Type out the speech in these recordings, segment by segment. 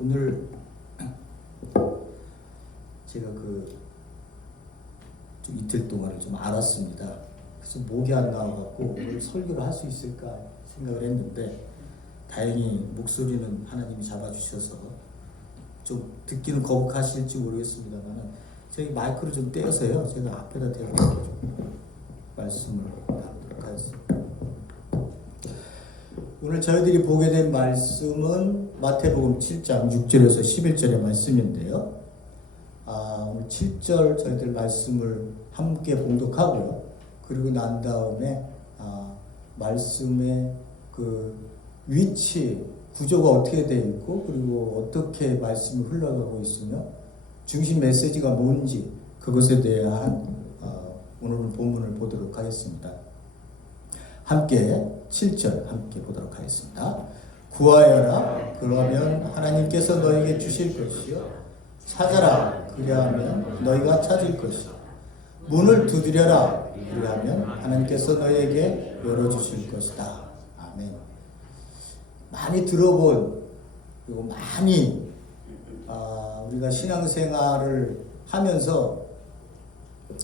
오늘 제가 좀 이틀 동안을 좀 알았습니다. 그래서 목이 안 나와갖고 오늘 설교를 할 수 있을까 생각을 했는데 다행히 목소리는 하나님이 잡아주셔서 좀 듣기는 거북하실지 모르겠습니다만 저희 마이크를 좀 떼어서요 제가 앞에다 대고 말씀을 하도록 하겠습니다. 오늘 저희들이 보게 된 말씀은 마태복음 7장 6절에서 11절의 말씀인데요. 오늘 7절 저희들 말씀을 함께 봉독하고요. 그리고 난 다음에 말씀의 그 위치, 구조가 어떻게 되어 있고 그리고 어떻게 말씀이 흘러가고 있으며 중심 메시지가 뭔지 그것에 대한 오늘 본문을 보도록 하겠습니다. 함께 7절 함께 보도록 하겠습니다. 구하여라 그러면 하나님께서 너에게 주실 것이요 찾아라 그리하면 너희가 찾을 것이요 문을 두드려라 그리하면 하나님께서 너희에게 열어주실 것이다. 아멘. 많이 들어본 그리고 많이 우리가 신앙생활을 하면서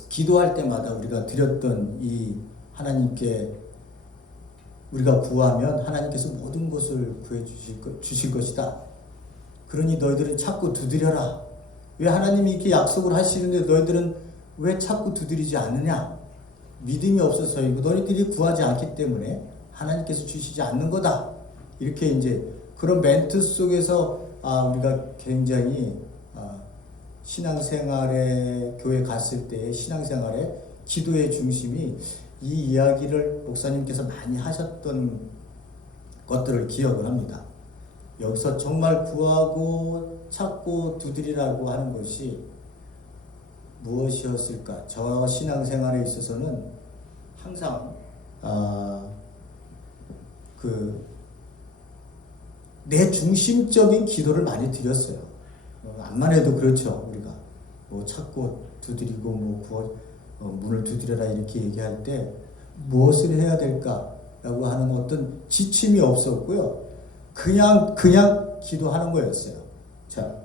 기도할 때마다 우리가 드렸던 이 하나님께 우리가 구하면 하나님께서 모든 것을 구해 주실 것이다. 그러니 너희들은 자꾸 두드려라. 왜 하나님이 이렇게 약속을 하시는데 너희들은 왜 자꾸 두드리지 않느냐? 믿음이 없어서이고 너희들이 구하지 않기 때문에 하나님께서 주시지 않는 거다. 이렇게 이제 그런 멘트 속에서 우리가 굉장히 신앙생활에 교회 갔을 때 신앙생활의 기도의 중심이 이 이야기를 목사님께서 많이 하셨던 것들을 기억을 합니다. 여기서 정말 구하고 찾고 두드리라고 하는 것이 무엇이었을까? 저 신앙생활에 있어서는 항상 내 중심적인 기도를 많이 드렸어요. 암만 해도 그렇죠. 우리가 뭐 찾고 두드리고 문을 두드려라 이렇게 얘기할 때 무엇을 해야 될까라고 하는 어떤 지침이 없었고요. 그냥 기도하는 거였어요. 자,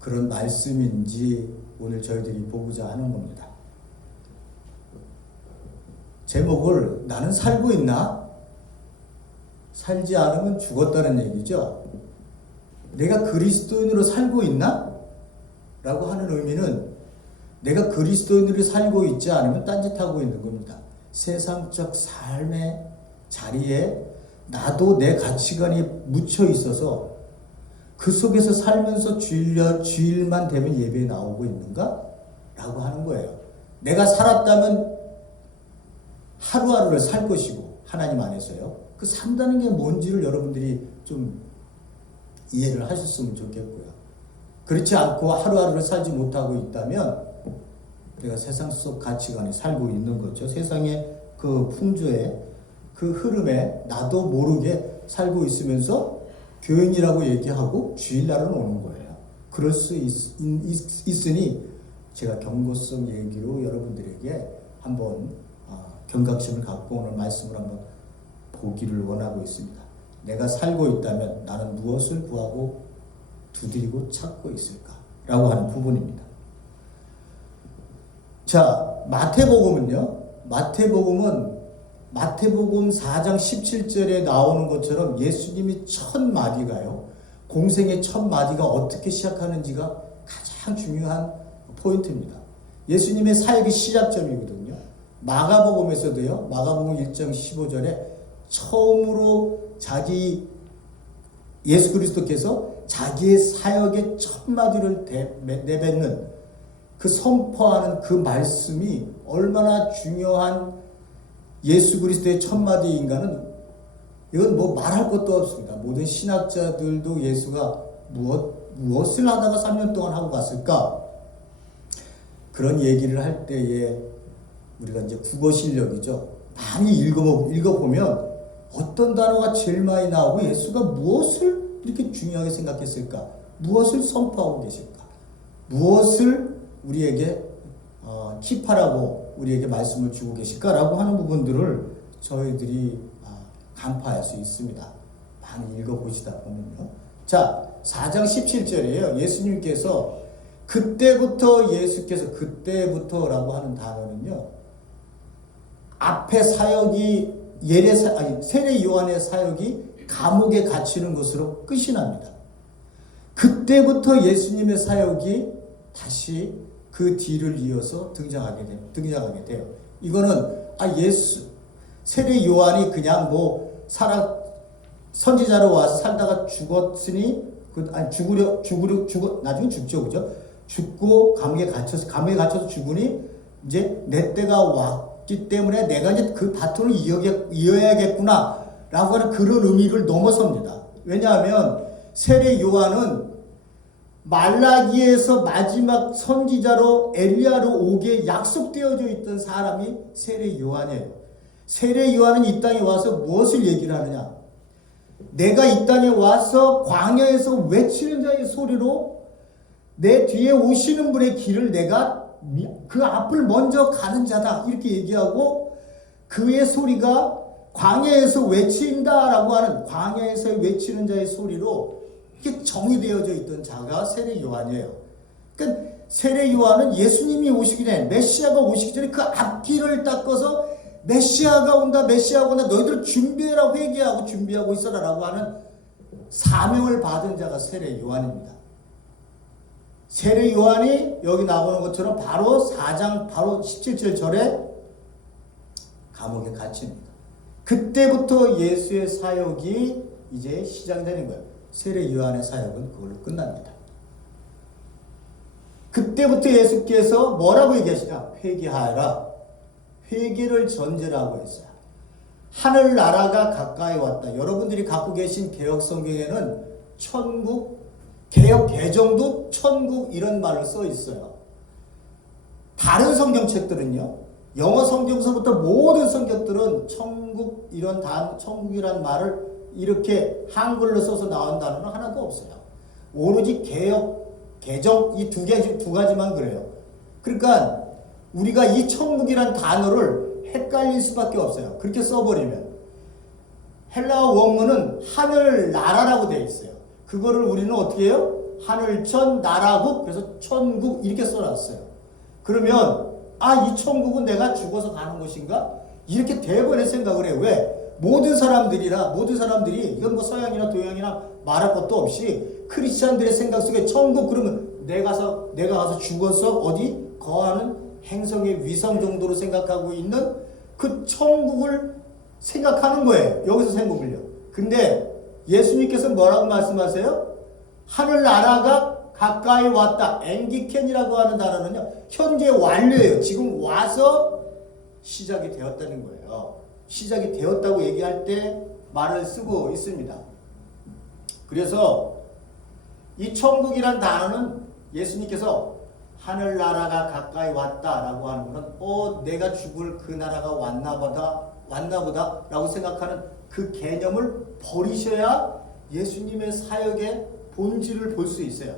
그런 말씀인지 오늘 저희들이 보고자 하는 겁니다. 제목을 나는 살고 있나? 살지 않으면 죽었다는 얘기죠. 내가 그리스도인으로 살고 있나? 라고 하는 의미는 내가 그리스도인으로 살고 있지 않으면 딴짓하고 있는 겁니다. 세상적 삶의 자리에 나도 내 가치관이 묻혀 있어서 그 속에서 살면서 주일만 되면 예배에 나오고 있는가? 라고 하는 거예요. 내가 살았다면 하루하루를 살 것이고 하나님 안에서요. 그 산다는 게 뭔지를 여러분들이 좀 이해를 하셨으면 좋겠고요. 그렇지 않고 하루하루를 살지 못하고 있다면 내가 세상 속 가치관에 살고 있는 거죠. 세상의 그 풍조에 그 흐름에 나도 모르게 살고 있으면서 교인이라고 얘기하고 주일날은 오는 거예요. 그럴 수 있으니 제가 경고성 얘기로 여러분들에게 한번 경각심을 갖고 오늘 말씀을 한번 보기를 원하고 있습니다. 내가 살고 있다면 나는 무엇을 구하고 두드리고 찾고 있을까라고 하는 부분입니다. 자, 마태복음은요. 마태복음 4장 17절에 나오는 것처럼 예수님이 첫 마디가요. 공생의 첫 마디가 어떻게 시작하는지가 가장 중요한 포인트입니다. 예수님의 사역의 시작점이거든요. 마가복음에서도요. 마가복음 1장 15절에 처음으로 예수 그리스도께서 자기의 사역의 첫 마디를 내뱉는 그 선포하는 그 말씀이 얼마나 중요한 예수 그리스도의 첫 마디인가는 이건 뭐 말할 것도 없습니다. 모든 신학자들도 예수가 무엇을 하다가 3년 동안 하고 갔을까? 그런 얘기를 할 때에 우리가 이제 국어 실력이죠. 많이 읽어보면 어떤 단어가 제일 많이 나오고 예수가 무엇을 이렇게 중요하게 생각했을까? 무엇을 선포하고 계실까? 무엇을 우리에게 킵하라고 우리에게 말씀을 주고 계실까라고 하는 부분들을 저희들이 간파할 수 있습니다. 많이 읽어보시다 보면요. 자, 4장 17절이에요. 예수님께서 그때부터라고 하는 단어는요. 앞에 사역이 세례 요한의 사역이 감옥에 갇히는 것으로 끝이 납니다. 그때부터 예수님의 사역이 다시 그 뒤를 이어서 등장하게 돼요. 이거는 세례 요한이 그냥 선지자로 와서 살다가 죽었으니 나중에 죽죠, 그죠? 죽고 감옥에 갇혀서 죽으니 이제 내 때가 왔기 때문에 내가 이제 그 바톤을 이어야겠구나라고 하는 그런 의미를 넘어섭니다. 왜냐하면 세례 요한은 말라기에서 마지막 선지자로 엘리야로 오게 약속되어져 있던 사람이 세례 요한이에요. 세례 요한은 이 땅에 와서 무엇을 얘기를 하느냐? 내가 이 땅에 와서 광야에서 외치는 자의 소리로 내 뒤에 오시는 분의 길을 내가 그 앞을 먼저 가는 자다 이렇게 얘기하고 그의 소리가 광야에서 외친다라고 하는 광야에서 외치는 자의 소리로 이렇게 정의되어져 있던 자가 세례 요한이에요. 그러니까 세례 요한은 예수님이 오시기 전에 메시아가 오시기 전에 그 앞길을 닦아서 메시아가 온다 너희들 준비해라 회개하고 준비하고 있어라라고 하는 사명을 받은 자가 세례 요한입니다. 세례 요한이 여기 나오는 것처럼 바로 4장 바로 17절 절에 감옥에 갇힙니다. 그때부터 예수의 사역이 이제 시작되는 거예요. 세례 요한의 사역은 그걸로 끝납니다. 그때부터 예수께서 뭐라고 얘기하시냐? 회개하라. 회개를 전제라고 했어요. 하늘나라가 가까이 왔다. 여러분들이 갖고 계신 개혁 성경에는 천국, 개혁 개정도 천국 이런 말로 써 있어요. 다른 성경책들은요. 영어 성경서부터 모든 성경들은 천국이란 말을 이렇게 한글로 써서 나온 단어는 하나도 없어요. 오로지 개혁, 개정 이 두 가지만 그래요. 그러니까 우리가 이 천국이란 단어를 헷갈릴 수밖에 없어요. 그렇게 써버리면. 헬라어 원문은 하늘나라라고 되어 있어요. 그거를 우리는 어떻게 해요? 하늘천 나라국 그래서 천국 이렇게 써놨어요. 그러면 이 천국은 내가 죽어서 가는 것인가? 이렇게 대번에 생각을 해요. 왜? 모든 사람들이 이건 서양이나 동양이나 말할 것도 없이 크리스찬들의 생각 속에 천국 그러면 내가 가서 죽어서 어디 거하는 행성의 위성 정도로 생각하고 있는 그 천국을 생각하는 거예요. 여기서 생각을요. 근데 예수님께서 뭐라고 말씀하세요? 하늘나라가 가까이 왔다. 앵기켄이라고 하는 단어는요. 현재 완료예요. 지금 와서 시작이 되었다는 거예요. 시작이 되었다고 얘기할 때 말을 쓰고 있습니다. 그래서 이 천국이란 단어는 예수님께서 하늘나라가 가까이 왔다라고 하는 것은 내가 죽을 그 나라가 왔나보다 라고 생각하는 그 개념을 버리셔야 예수님의 사역의 본질을 볼 수 있어요.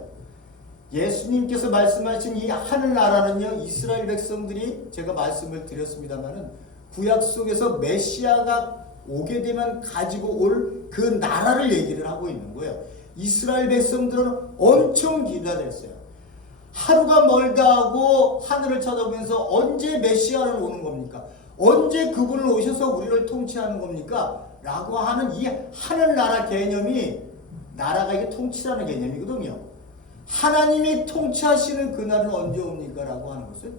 예수님께서 말씀하신 이 하늘나라는요. 이스라엘 백성들이 제가 말씀을 드렸습니다마는 구약 속에서 메시아가 오게 되면 가지고 올 그 나라를 얘기를 하고 있는 거예요. 이스라엘 백성들은 엄청 기다렸어요. 하루가 멀다 하고 하늘을 쳐다보면서 언제 메시아는 오는 겁니까? 언제 그분을 오셔서 우리를 통치하는 겁니까? 라고 하는 이 하늘나라 개념이 나라가 이게 통치라는 개념이거든요. 하나님이 통치하시는 그날은 언제 옵니까? 라고 하는 것은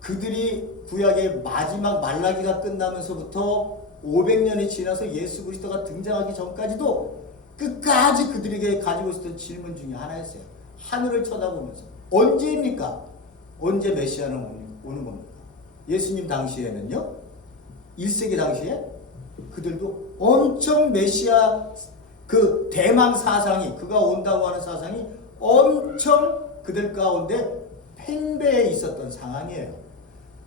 그들이 구약의 마지막 말라기가 끝나면서부터 500년이 지나서 예수 그리스도가 등장하기 전까지도 끝까지 그들에게 가지고 있었던 질문 중에 하나였어요. 하늘을 쳐다보면서 언제입니까? 언제 메시아는 오는 겁니까? 예수님 당시에는요. 1세기 당시에 그들도 엄청 메시아 그 대망 사상이 그가 온다고 하는 사상이 엄청 그들 가운데 팽배해 있었던 상황이에요.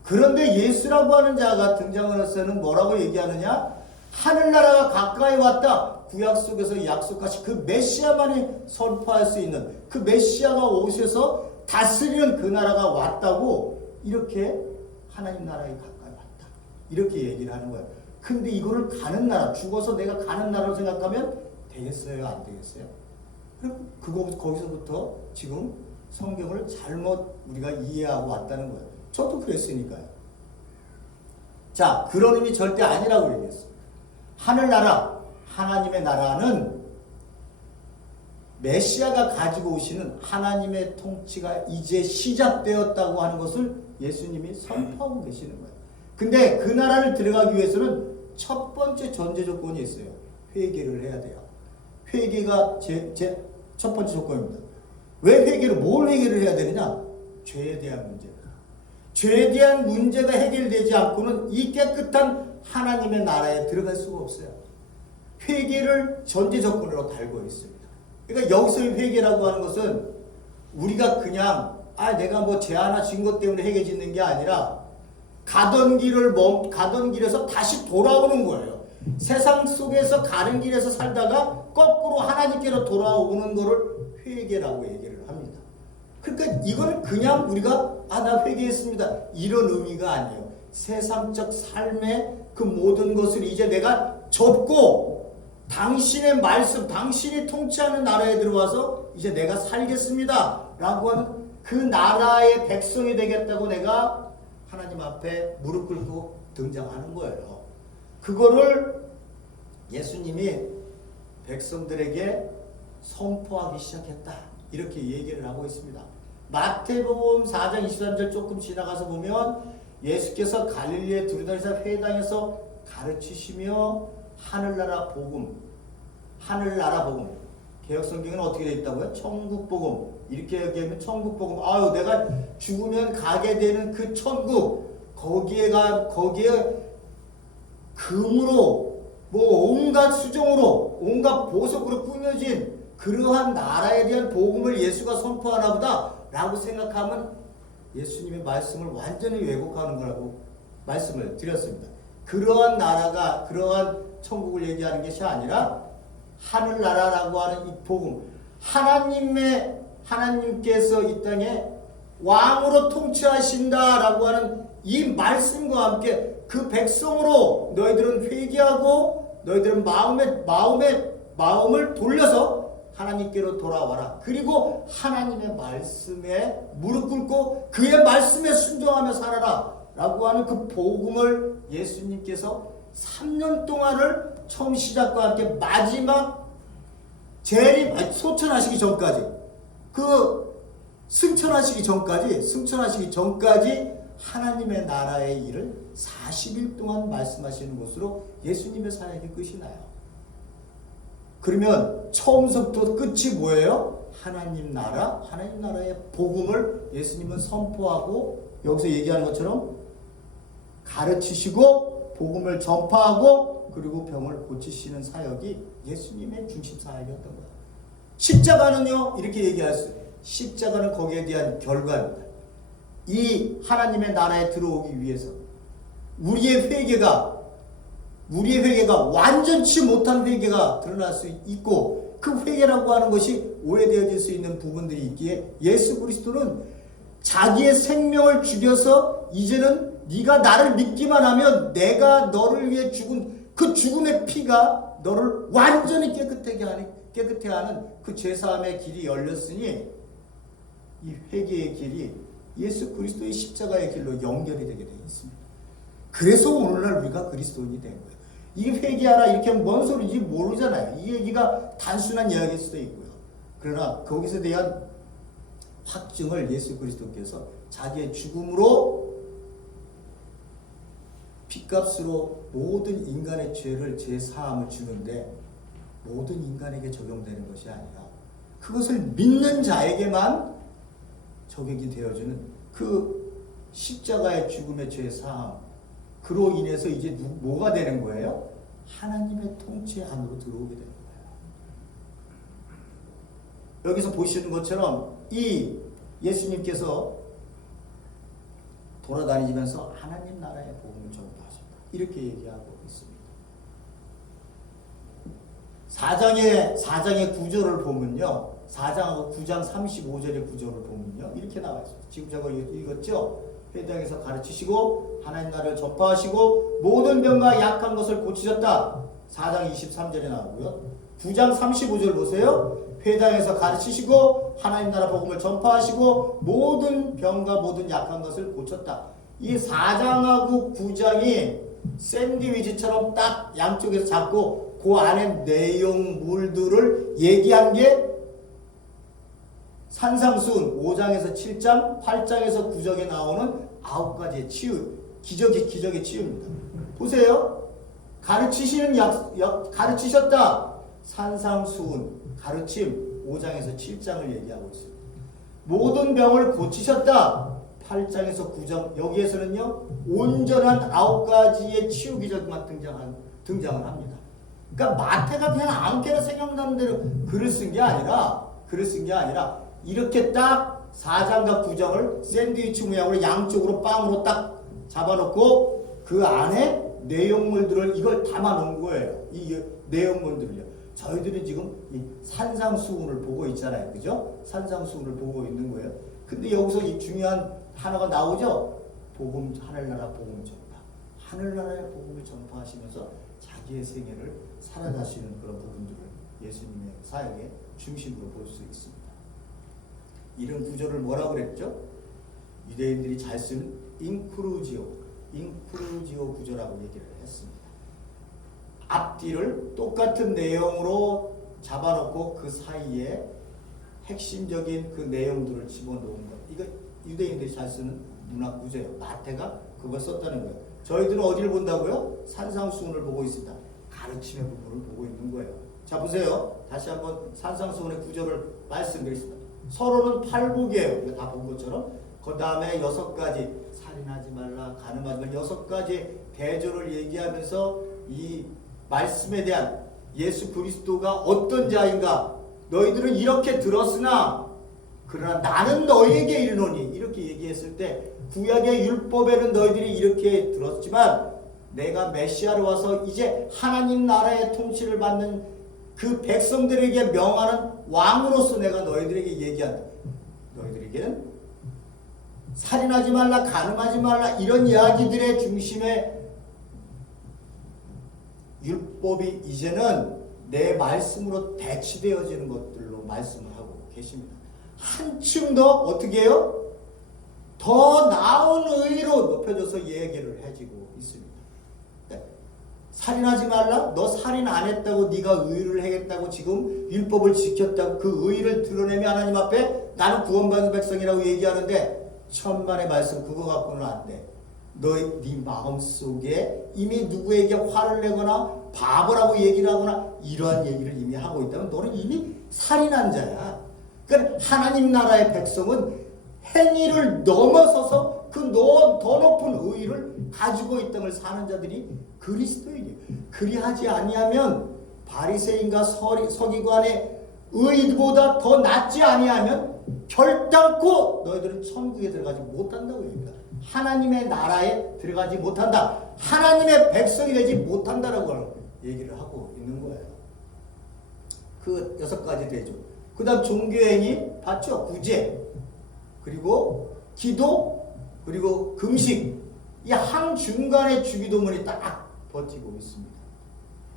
그런데 예수라고 하는 자가 등장을 해서는 뭐라고 얘기하느냐? 하늘나라가 가까이 왔다. 구약 속에서 약속하신 그 메시아만이 선포할 수 있는 그 메시아가 오셔서 다스리는 그 나라가 왔다고 이렇게 하나님 나라에 가까이 왔다. 이렇게 얘기를 하는 거예요. 근데 이거를 가는 나라, 죽어서 내가 가는 나라로 생각하면 되겠어요? 안 되겠어요? 거기서부터 지금 성경을 잘못 우리가 이해하고 왔다는 거예요. 저도 그랬으니까요. 자, 그런 의미 절대 아니라고 얘기했습니다. 하늘나라, 하나님의 나라는 메시아가 가지고 오시는 하나님의 통치가 이제 시작되었다고 하는 것을 예수님이 선포하고 계시는 거예요. 근데 그 나라를 들어가기 위해서는 첫 번째 전제 조건이 있어요. 회개를 해야 돼요. 회개가 제 첫 번째 조건입니다. 왜 뭘 회개를 해야 되느냐? 죄에 대한 문제다. 죄에 대한 문제가 해결되지 않고는 이 깨끗한 하나님의 나라에 들어갈 수가 없어요. 회개를 전제 조건으로 달고 있습니다. 그러니까 여기서의 회개라고 하는 것은 우리가 그냥 내가 뭐 죄 하나 진 것 때문에 회개 짓는 게 아니라 가던 길에서 다시 돌아오는 거예요. 세상 속에서 가는 길에서 살다가 거꾸로 하나님께로 돌아오는 것을 회개라고 얘기를 합니다. 그러니까 이건 그냥 우리가 나 회개했습니다 이런 의미가 아니에요. 세상적 삶의 그 모든 것을 이제 내가 접고 당신의 말씀, 당신이 통치하는 나라에 들어와서 이제 내가 살겠습니다 라고 하는 그 나라의 백성이 되겠다고 내가 하나님 앞에 무릎 꿇고 등장하는 거예요. 그거를 예수님이 백성들에게 선포하기 시작했다. 이렇게 얘기를 하고 있습니다. 마태복음 4장 23절 조금 지나가서 보면 예수께서 갈릴리의 두루다니사 회당에서 가르치시며 하늘나라 복음, 개혁성경에는 어떻게 되어 있다고요? 천국복음. 이렇게 얘기하면 천국복음. 내가 죽으면 가게 되는 그 천국, 거기에 금으로 온갖 수종으로 온갖 보석으로 꾸며진 그러한 나라에 대한 복음을 예수가 선포하나 보다 라고 생각하면 예수님의 말씀을 완전히 왜곡하는 거라고 말씀을 드렸습니다. 그러한 나라가 그러한 천국을 얘기하는 것이 아니라 하늘나라라고 하는 이 복음, 하나님께서 이 땅에 왕으로 통치하신다라고 하는 이 말씀과 함께 그 백성으로 너희들은 회개하고 너희들은 마음을 돌려서 하나님께로 돌아와라. 그리고 하나님의 말씀에 무릎 꿇고 그의 말씀에 순종하며 살아라 라고 하는 그 복음을 예수님께서 3년 동안을 처음 시작과 함께 마지막 소천하시기 전까지 승천하시기 전까지 하나님의 나라의 일을 40일 동안 말씀하시는 것으로 예수님의 사역이 끝이 나요. 그러면 처음부터 끝이 뭐예요? 하나님 나라의 복음을 예수님은 선포하고 여기서 얘기하는 것처럼 가르치시고 복음을 전파하고 그리고 병을 고치시는 사역이 예수님의 중심 사역이었던 거예요. 십자가는요, 이렇게 얘기할 수 있어요. 십자가는 거기에 대한 결과입니다. 이 하나님의 나라에 들어오기 위해서 우리의 회개가 완전치 못한 회개가 드러날 수 있고 그 회개라고 하는 것이 오해되어질 수 있는 부분들이 있기에 예수 그리스도는 자기의 생명을 죽여서 이제는 네가 나를 믿기만 하면 내가 너를 위해 죽은 그 죽음의 피가 너를 완전히 깨끗하게 하는 그 죄사함의 길이 열렸으니 이 회개의 길이 예수 그리스도의 십자가의 길로 연결이 되게 되어 있습니다. 그래서 오늘날 우리가 그리스도인이 된 거예요. 이 회개하라 이렇게 하면 뭔 소리인지 모르잖아요. 이 얘기가 단순한 이야기일 수도 있고요. 그러나 거기서 대한 확증을 예수 그리스도께서 자기의 죽음으로 핏값으로 모든 인간의 죄를 제사함을 주는데 모든 인간에게 적용되는 것이 아니라 그것을 믿는 자에게만 적용이 되어주는 그 십자가의 죽음의 죄사함, 그로 인해서 이제 뭐가 되는 거예요? 하나님의 통치 안으로 들어오게 되는 거예요. 여기서 보시는 것처럼 이 예수님께서 돌아다니면서 하나님 나라의 복음을 전파하셨다. 이렇게 얘기하고 있습니다. 4장의 구절을 보면요. 4장하고 9장 35절의 구절을 보면요. 이렇게 나와 있습니다. 지금 제가 읽었죠? 회당에서 가르치시고 하나님 나라를 전파하시고 모든 병과 약한 것을 고치셨다. 4장 23절에 나오고요. 9장 35절 보세요. 회당에서 가르치시고 하나님 나라 복음을 전파하시고 모든 병과 모든 약한 것을 고쳤다. 이 4장하고 9장이 샌드위치처럼 딱 양쪽에서 잡고 그 안에 내용물들을 얘기한 게 산상수훈 5장에서 7장, 8장에서 9장에 나오는 9가지의 치유, 기적의 치유입니다. 보세요. 가르치셨다. 산상수훈, 가르침 5장에서 7장을 얘기하고 있습니다. 모든 병을 고치셨다. 8장에서 9장, 여기에서는요, 온전한 9가지의 치유 기적만 등장을 합니다. 그러니까 마태가 그냥 아무렇게나 생각나는 대로 글을 쓴 게 아니라, 이렇게 딱 4장과 9장을 샌드위치 모양으로 양쪽으로 빵으로 딱 잡아놓고 그 안에 내용물들을 이걸 담아 놓은 거예요. 이 내용물들을요. 저희들은 지금 이 산상수훈을 보고 있잖아요. 그죠? 산상수훈을 보고 있는 거예요. 근데 여기서 이 중요한 하나가 나오죠? 하늘나라 복음 전파. 하늘나라의 복음을 전파하시면서 자기의 생애를 살아가시는 그런 부분들을 예수님의 사역의 중심으로 볼 수 있습니다. 이런 구조를 뭐라고 그랬죠? 유대인들이 잘 쓰는 인크루지오 구조라고 얘기를 했습니다. 앞뒤를 똑같은 내용으로 잡아놓고 그 사이에 핵심적인 그 내용들을 집어넣은 것. 이거 유대인들이 잘 쓰는 문학 구조예요. 마태가 그걸 썼다는 거예요. 저희들은 어디를 본다고요? 산상수훈을 보고 있습니다. 가르침의 부분을 보고 있는 거예요. 자, 보세요. 다시 한번 산상수훈의 구조를 말씀드리겠습니다. 서로는 팔복이에요. 이거 다 본 것처럼. 그 다음에 6가지, 살인하지 말라, 간음하지 말라, 6가지 대조를 얘기하면서 이 말씀에 대한 예수 그리스도가 어떤 자인가, 너희들은 이렇게 들었으나 그러나 나는 너희에게 이르노니, 이렇게 얘기했을 때 구약의 율법에는 너희들이 이렇게 들었지만 내가 메시아로 와서 이제 하나님 나라의 통치를 받는 그 백성들에게 명하는 왕으로서 내가 너희들에게 얘기한다. 너희들에게는 살인하지 말라, 간음하지 말라, 이런 이야기들의 중심에 율법이 이제는 내 말씀으로 대치되어지는 것들로 말씀을 하고 계십니다. 한층 더 어떻게 해요? 더 나은 의로 높여져서 얘기를 해지고 있습니다. 살인하지 말라? 너 살인 안 했다고, 네가 의를 해겠다고, 지금 율법을 지켰다고 그 의를 드러내며 하나님 앞에 나는 구원받은 백성이라고 얘기하는데 천만의 말씀 그거 갖고는 안 돼. 네 마음속에 이미 누구에게 화를 내거나 바보라고 얘기를 하거나 이러한 얘기를 이미 하고 있다면 너는 이미 살인한 자야. 그러니까 하나님 나라의 백성은 행위를 넘어서서 그 더 높은 의의를 가지고 이 땅을 사는 자들이 그리스도인이에요. 그리하지 아니하면 바리새인과 서기관의 의의보다 더 낫지 아니하면 결단코 너희들은 천국에 들어가지 못한다고 얘기합니다. 하나님의 나라에 들어가지 못한다. 하나님의 백성이 되지 못한다라고 얘기를 하고 있는 거예요. 그 6가지 되죠. 그 다음 종교행위 봤죠? 구제, 그리고 기도, 그리고 금식. 이 한중간에 주기도문이 딱 버티고 있습니다.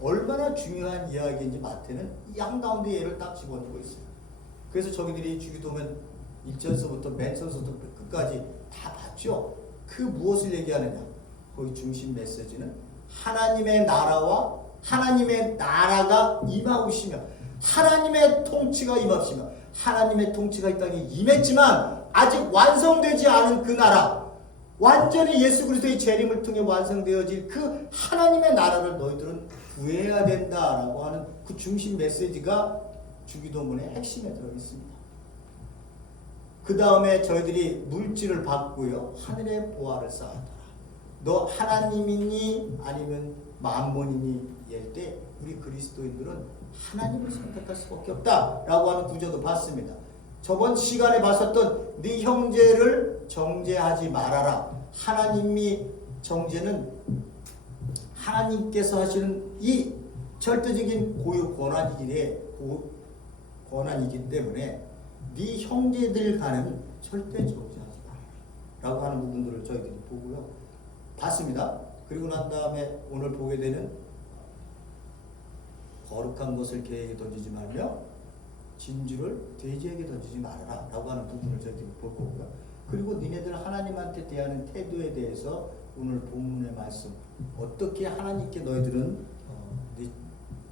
얼마나 중요한 이야기인지 마태는 이 한가운데 얘를 딱 집어넣고 있어요. 그래서 저기들이 주기도문 1절서부터 맨 처음부터 끝까지 다 봤죠. 그 무엇을 얘기하느냐? 거기 중심 메시지는 하나님의 나라와 하나님의 나라가 임하시며 하나님의 통치가 임하시며 하나님의 통치가 이 땅에 임했지만 아직 완성되지 않은 그 나라, 완전히 예수 그리스도의 재림을 통해 완성되어질 그 하나님의 나라를 너희들은 구해야 된다라고 하는 그 중심 메시지가 주기도문의 핵심에 들어있습니다. 그 다음에 저희들이 물질을 받고요, 하늘의 보화를 쌓았더라. 너 하나님이니 아니면 만몬이니 할 때 우리 그리스도인들은 하나님을 선택할 수밖에 없다라고 하는 구조도 봤습니다. 저번 시간에 봤었던 네 형제를 정죄하지 말아라. 하나님이 정죄는 하나님께서 하시는 이 절대적인 고유 권한이기 때문에 네 형제들 간은 절대 정죄하지 말아라 라고 하는 부분들을 저희들이 보고요, 봤습니다. 그리고 난 다음에 오늘 보게 되는 거룩한 것을 계획에 던지지 말며 진주를 돼지에게 던지지 말아라 라고 하는 부분을 저희들이 볼 거고요. 그리고 니네들 하나님한테 대하는 태도에 대해서 오늘 본문의 말씀, 어떻게 하나님께 너희들은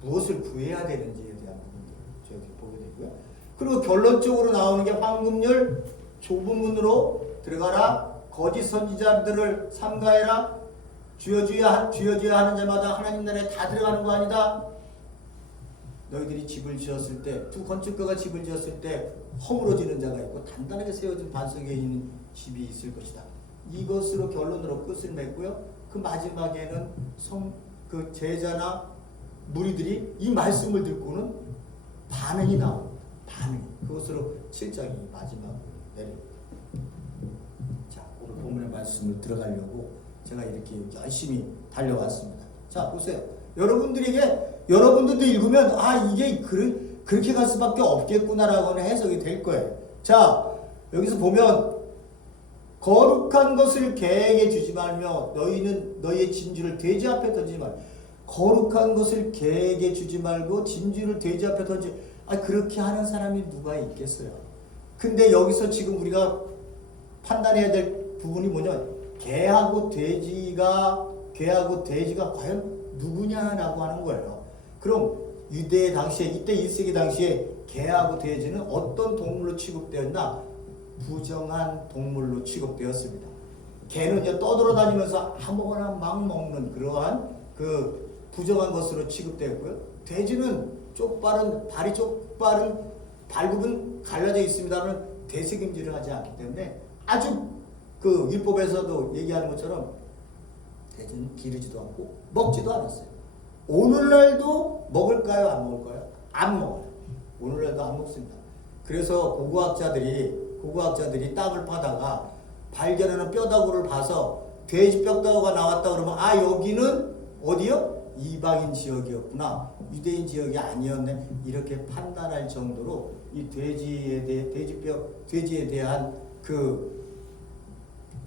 무엇을 구해야 되는지에 대한 부분들을 저희들이 보게 되고요. 그리고 결론적으로 나오는 게 황금률 좁은 문으로 들어가라, 거짓 선지자들을 삼가해라, 주여 주여 하는 자마다 하나님 나라에 다 들어가는 거 아니다. 너희들이 집을 지었을 때, 두 건축가가 집을 지었을 때 허물어지는 자가 있고 단단하게 세워진 반석에 있는 집이 있을 것이다. 이것으로 결론으로 끝을 맺고요. 그 마지막에는 그 제자나 무리들이 이 말씀을 듣고는 반응이 나옵니다. 반응. 그것으로 7장이 마지막으로 내립니다. 자, 오늘 본문의 말씀을 들어가려고 제가 이렇게 열심히 달려왔습니다. 자, 보세요. 여러분들도 읽으면 이게 그렇게 갈 수밖에 없겠구나라고는 해석이 될 거예요. 자, 여기서 보면 거룩한 것을 개에게 주지 말며 너희는 너희의 진주를 돼지 앞에 던지지 말라. 거룩한 것을 개에게 주지 말고 진주를 돼지 앞에 던지. 그렇게 하는 사람이 누가 있겠어요? 근데 여기서 지금 우리가 판단해야 될 부분이 뭐냐? 개하고 돼지가 과연 누구냐라고 하는 거예요. 그럼 유대 당시에, 이때 1세기 당시에 개하고 돼지는 어떤 동물로 취급되었나? 부정한 동물로 취급되었습니다. 개는요, 떠돌아다니면서 아무거나 막 먹는 그러한 그 부정한 것으로 취급되었고요. 돼지는 발이 쪽빠른 발굽은 갈라져 있습니다만 되새김질을 하지 않기 때문에 아주 그 율법에서도 얘기하는 것처럼 돼지는 기르지도 않고 먹지도 않았어요. 오늘날도 먹을까요? 안 먹을까요? 안 먹어요. 오늘날도 안 먹습니다. 그래서 고고학자들이 땅을 파다가 발견하는 뼈다구를 봐서 돼지 뼈다구가 나왔다 그러면 여기는 어디요? 이방인 지역이었구나. 유대인 지역이 아니었네. 이렇게 판단할 정도로 이 돼지에 대한 그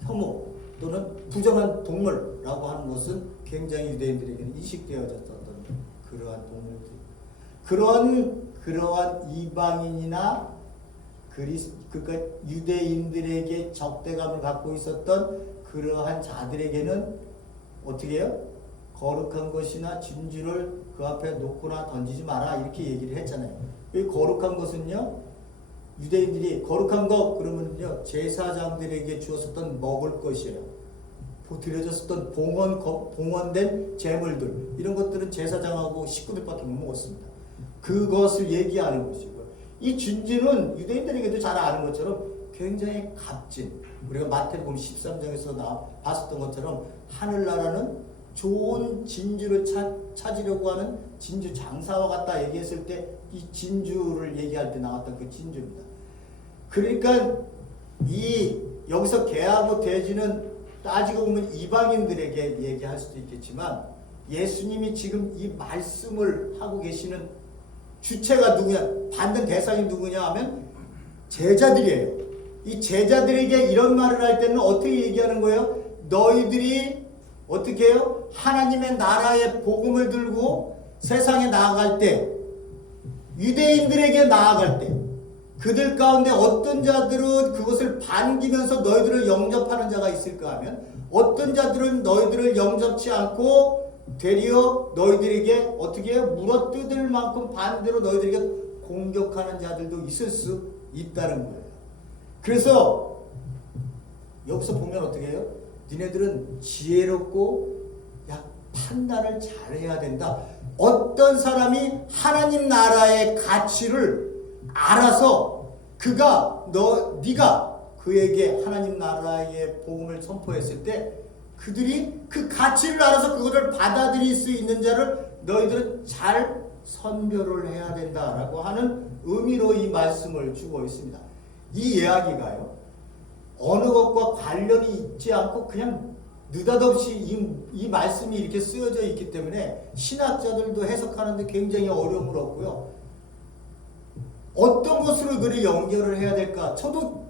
혐오 또는 부정한 동물라고 하는 것은 굉장히 유대인들에게는 인식되어졌던 그러한 동물들. 그러한 이방인이나 그러니까 유대인들에게 적대감을 갖고 있었던 그러한 자들에게는 어떻게 해요? 거룩한 것이나 진주를 그 앞에 놓거나 던지지 마라 이렇게 얘기를 했잖아요. 이 거룩한 것은요, 유대인들이 거룩한 것 그러면요 제사장들에게 주었었던 먹을 것이에요. 드려졌었던 봉헌된 제물들 이런 것들은 제사장하고 식구들밖에 못 먹었습니다. 그것을 얘기하는 것이고요. 이 진주는 유대인들에게도 잘 아는 것처럼 굉장히 값진, 우리가 마태복음 13장에서 봤었던 것처럼 하늘나라는 좋은 진주를 찾으려고 하는 진주 장사와 같다 얘기했을 때 이 진주를 얘기할 때 나왔던 그 진주입니다. 그러니까 여기서 개하고 돼지는 따지고 보면 이방인들에게 얘기할 수도 있겠지만 예수님이 지금 이 말씀을 하고 계시는 주체가 누구냐, 받는 대상이 누구냐 하면 제자들이에요. 이 제자들에게 이런 말을 할 때는 어떻게 얘기하는 거예요? 너희들이 어떻게 해요? 하나님의 나라의 복음을 들고 세상에 나아갈 때, 유대인들에게 나아갈 때, 그들 가운데 어떤 자들은 그것을 반기면서 너희들을 영접하는 자가 있을까 하면 어떤 자들은 너희들을 영접치 않고 되려 너희들에게 어떻게 해요? 물어뜯을 만큼 반대로 너희들에게 공격하는 자들도 있을 수 있다는 거예요. 그래서 여기서 보면 어떻게 해요? 니네들은 지혜롭고 판단을 잘해야 된다. 어떤 사람이 하나님 나라의 가치를 알아서 네가 그에게 하나님 나라의 복음을 선포했을 때 그들이 그 가치를 알아서 그거를 받아들일 수 있는 자를 너희들은 잘 선별을 해야 된다라고 하는 의미로 이 말씀을 주고 있습니다. 이 이야기가요, 어느 것과 관련이 있지 않고 그냥 느닷없이 이 말씀이 이렇게 쓰여져 있기 때문에 신학자들도 해석하는데 굉장히 어려움을 얻고요. 어떤 것으로 그를 연결을 해야 될까? 저도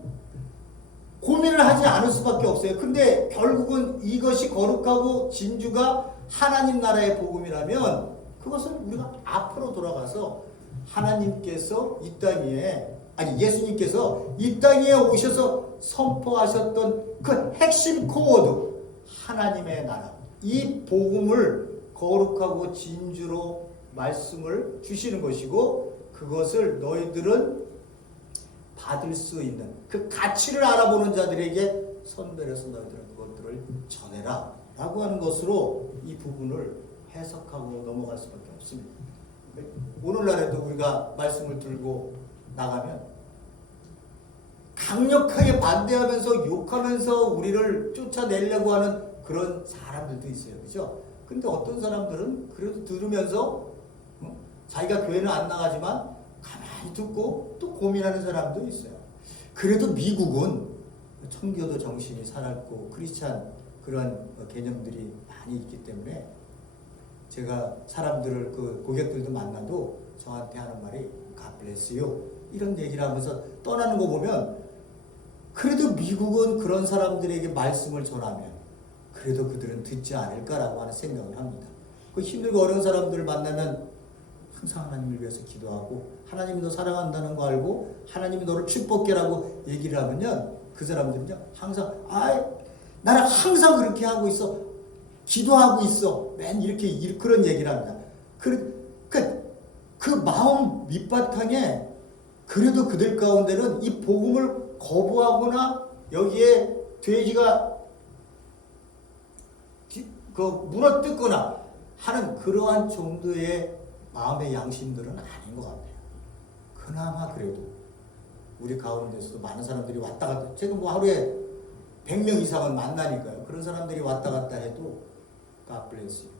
고민을 하지 않을 수밖에 없어요. 근데 결국은 이것이 거룩하고 진주가 하나님 나라의 복음이라면 그것은 우리가 앞으로 돌아가서 하나님께서 이 땅 위에, 아니 예수님께서 이 땅 위에 오셔서 선포하셨던 그 핵심 코어도 하나님의 나라, 이 복음을 거룩하고 진주로 말씀을 주시는 것이고, 그것을 너희들은 받을 수 있는 그 가치를 알아보는 자들에게 선별해서 너희들은 그것들을 전해라 라고 하는 것으로 이 부분을 해석하고 넘어갈 수밖에 없습니다. 오늘날에도 우리가 말씀을 들고 나가면 강력하게 반대하면서 욕하면서 우리를 쫓아내려고 하는 그런 사람들도 있어요. 그죠? 근데 어떤 사람들은 그래도 들으면서 자기가 교회는 안 나가지만 가만히 듣고 또 고민하는 사람도 있어요. 그래도 미국은 청교도 정신이 살았고 크리스찬 그런 개념들이 많이 있기 때문에 제가 사람들을 그 고객들도 만나도 저한테 하는 말이 God bless you 이런 얘기를 하면서 떠나는 거 보면 그래도 미국은 그런 사람들에게 말씀을 전하면 그래도 그들은 듣지 않을까라고 하는 생각을 합니다. 그 힘들고 어려운 사람들을 만나면 항상 하나님을 위해서 기도하고 하나님이 너 사랑한다는 거 알고 하나님이 너를 축복해라고 얘기를 하면요, 그 사람들은요 항상 나는 항상 그렇게 하고 있어, 기도하고 있어, 맨 이렇게 그런 얘기를 합니다. 그 마음 밑바탕에 그래도 그들 가운데는 이 복음을 거부하거나 여기에 돼지가 물어뜯거나 하는 그러한 정도의 마음의 양심들은 아닌 것 같아요. 그나마 그래도 우리 가운데서도 많은 사람들이 왔다 갔다, 제가 뭐 하루에 100명 이상은 만나니까요. 그런 사람들이 왔다 갔다 해도 God bless you.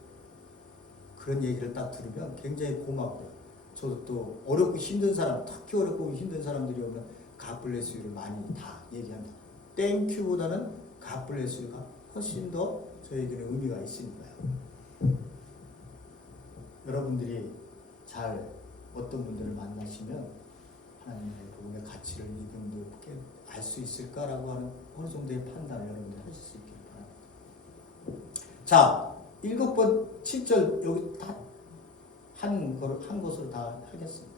그런 얘기를 딱 들으면 굉장히 고맙고요. 저도 또 어렵고 힘든 사람, 특히 어렵고 힘든 사람들이 오면 God bless you를 많이 다 얘기합니다. Thank you보다는 God bless you가 훨씬 더 저에게는 의미가 있으니까요. 여러분들이 잘 어떤 분들을 만나시면 하나님의 복음의 가치를 이분도 어떻게 알 수 있을까라고 하는 어느 정도의 판단을 여러분들 하실 수 있기를 바랍니다. 자, 7번 7절 여기 다 한 것으로 다 하겠습니다.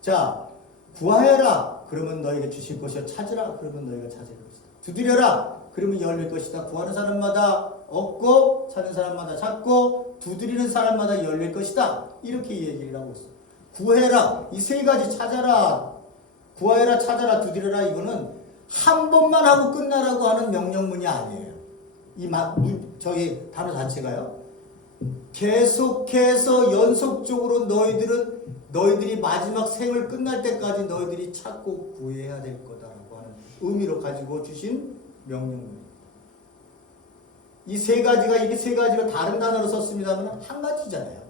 자, 구하여라 그러면 너에게 주실 것이요, 찾으라 그러면 너희가 찾을 것이다. 두드려라 그러면 열릴 것이다. 구하는 사람마다 얻고 찾는 사람마다 찾고 두드리는 사람마다 열릴 것이다. 이렇게 얘기를 하고 있어요. 구해라, 이 세 가지 찾아라, 구하여라, 찾아라, 두드려라, 이거는 한 번만 하고 끝나라고 하는 명령문이 아니에요. 저희 단어 자체가요. 계속해서 연속적으로 너희들이 마지막 생을 끝날 때까지 너희들이 찾고 구해야 될 거다라고 하는 의미로 가지고 주신 명령문입니다. 이 세 가지가 이게 세 가지로 다른 단어로 썼습니다만 한 가지잖아요.